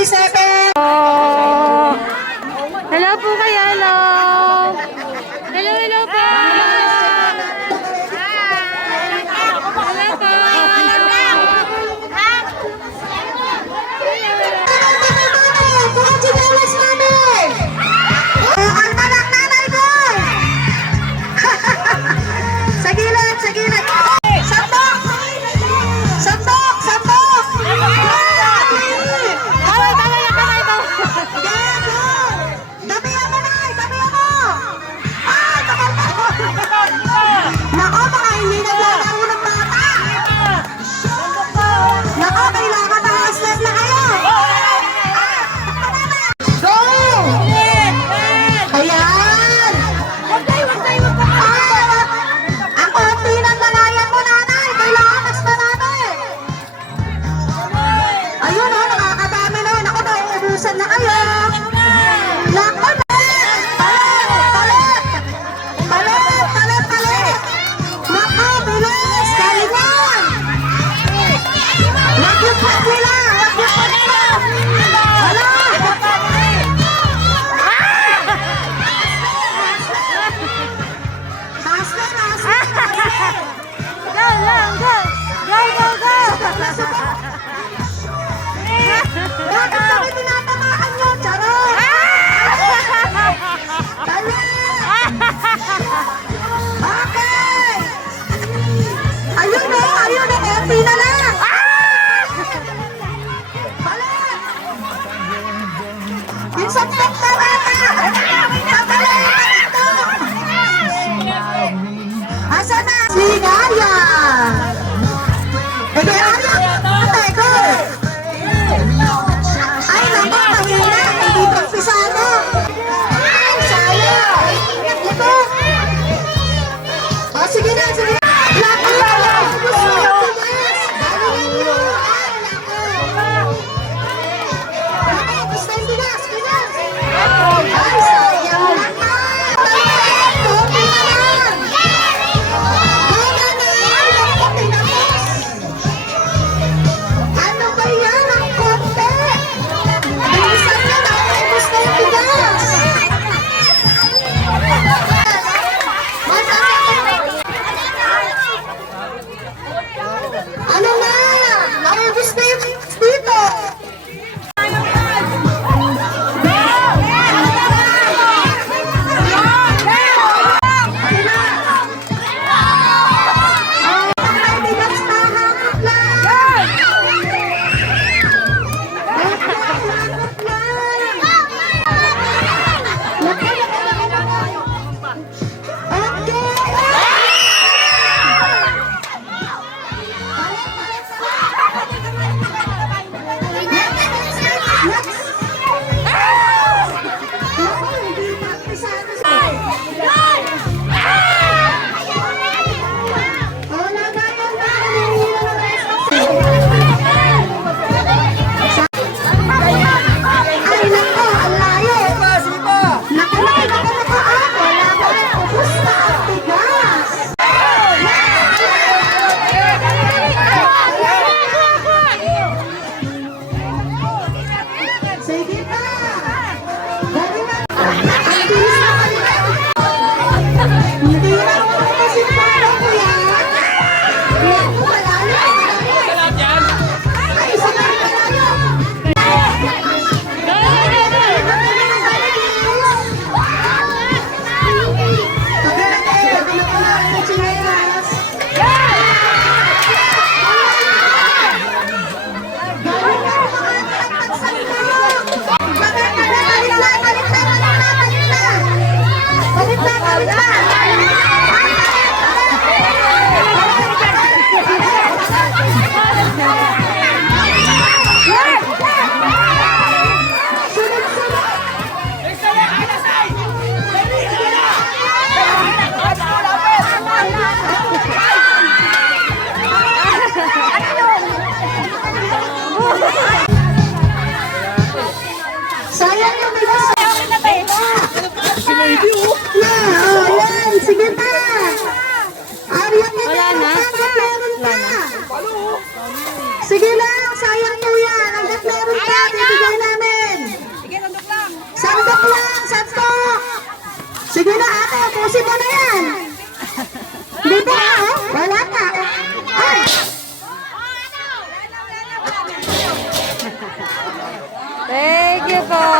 27. Oh. Hello po kayo, hello. Hello, hello po. Hello po. Mga chinelas namin. Ang anak nanay ko. Sa gilid, sa gilid. Sandok! Sandok! Sandok! Bawal, bawal ang kamay mo. Damihan mo na! Damihan mo! Ay! Takal mo! Nako, baka hindi naglalaro ng bata! Nako, kailangan na haslet na kayo! Go! Ayan! Ang konti ng lalayan mo, nanay! Kailangan mas marami! Ayun o, nakakadami na! Nako, nauubusan na kayo! Nako, palit! Palit! Palit! Palit! Nako, bilis! Galingan! Wag yung pat nila! Wag yung pat nila! Wala! Hasler! Hasler! Go, lang, go. Go, go, go. Bakit kami tinatamaan nyo? Charot! Palit! Okay! Ayun o! Ayun o! Konti na lang! Palit! Yung saksak na bata! Papalit! Ito! Asa na? Si Arya! Ede Arya! Teko! Ay, naku! Mahina! Hindi pagpisado! Ay, sayang! Ito! O, sige na! Sige na! Naku! Gusto ko! Bilis! Galingan nyo! Ay, naku! Naku! Gusto yung bigas! Bigas! Ay, sayang naman! Konti na lang! Ano ba yan? Ang konti! Bilisan na natin! Gusto yung bigas! Ano na? Naubos na yung dito! Sige pa! Dali na! Ang bilis na kanina! Hindi na ako kasi paano ko yan! Hindi ako malayo! Ay, sige na malayo! Sayang yung bigas. Yan, sige pa. Ariyan na Wala na? meron pa. Sige lang, sayang po yan. Hanggat meron pa, bibigay namin. Sino ate? Ubusin mo na yan. Di ba? Oh? Wala pa. Ay! Thank you po.